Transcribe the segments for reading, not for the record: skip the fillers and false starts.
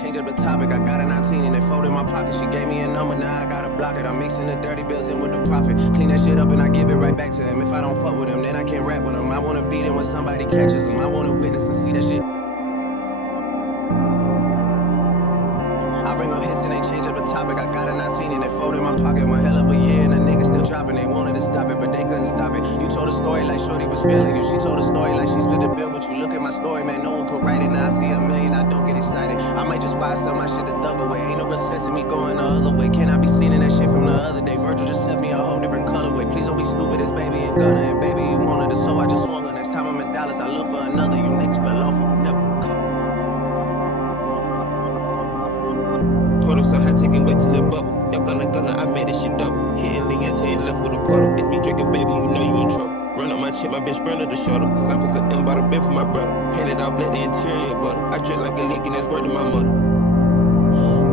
change up the topic. I got a 19 and they folded my pocket. She gave me a number, now I gotta block it. I'm mixing the dirty bills in with the profit. Clean that shit up and I give it right back to him. If I don't fuck with him, then I can't rap with him. I wanna beat him when somebody catches him. I wanna witness and see that shit. I bring up hits and they change up the topic. I got a 19 and they folded my pocket. One hell of a year and the niggas still dropping. They wanted to stop it, but they couldn't stop it. You told a story like Shorty was feeling you. She told a story like she split the bill, but you look at my story, man, no one could write it. Now I see a million, I don't get excited. I might just buy some my shit to thug away. Ain't no real sense in me going the other way. Can I be seen in that shit from the other day? Virgil just sent me a whole different colorway. Please don't be stupid, it's baby and Gunna. And baby, you wanted it, so I just swung her. Next time I'm in Dallas, I look for another. You niggas fell off, you never come. Puddle so high, taking weight till it bubble. Y'all gonna, I made this shit double. Hitting lean until you left with a puddle. It's me drinking, baby, you know you in trouble. Run up my chip, my bitch burner to shoulder. Samples of M, bought a bed for my brother. Painted out black, the interior butter. I drip like a leak and that's word to my mother.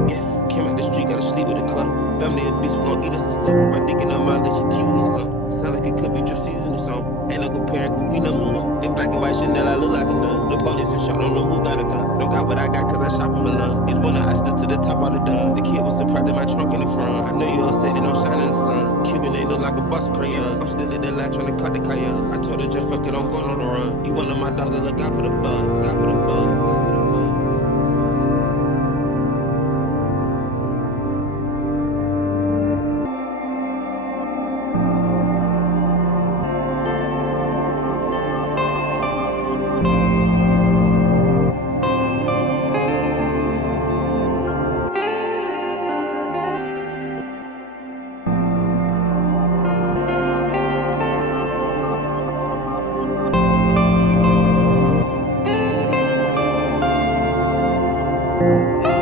Yeah, came out the street, gotta sleep with a cuddle. Family a bitch, gon' eat us a supper. My dick in her mouth, let you teasing or something. Sound like it could be drip season or something. Ain't no comparing, cause we number one. In black and white Chanel, I look like a nun. The police and shot, don't know who got a gun. Don't got what I got, cause I shop in Milan. It's one that I stood to the top of the done. The kid was surprised at my trunk in the front. I know you upset, it don't shine in the sun. Cuban ain't look like a bus crayon. I'm still in the line trying to cut the cayenne. I told her just fuck it, I'm going on the run. You one of my dogs that look out for the bud. God for the bud, God for the bud. You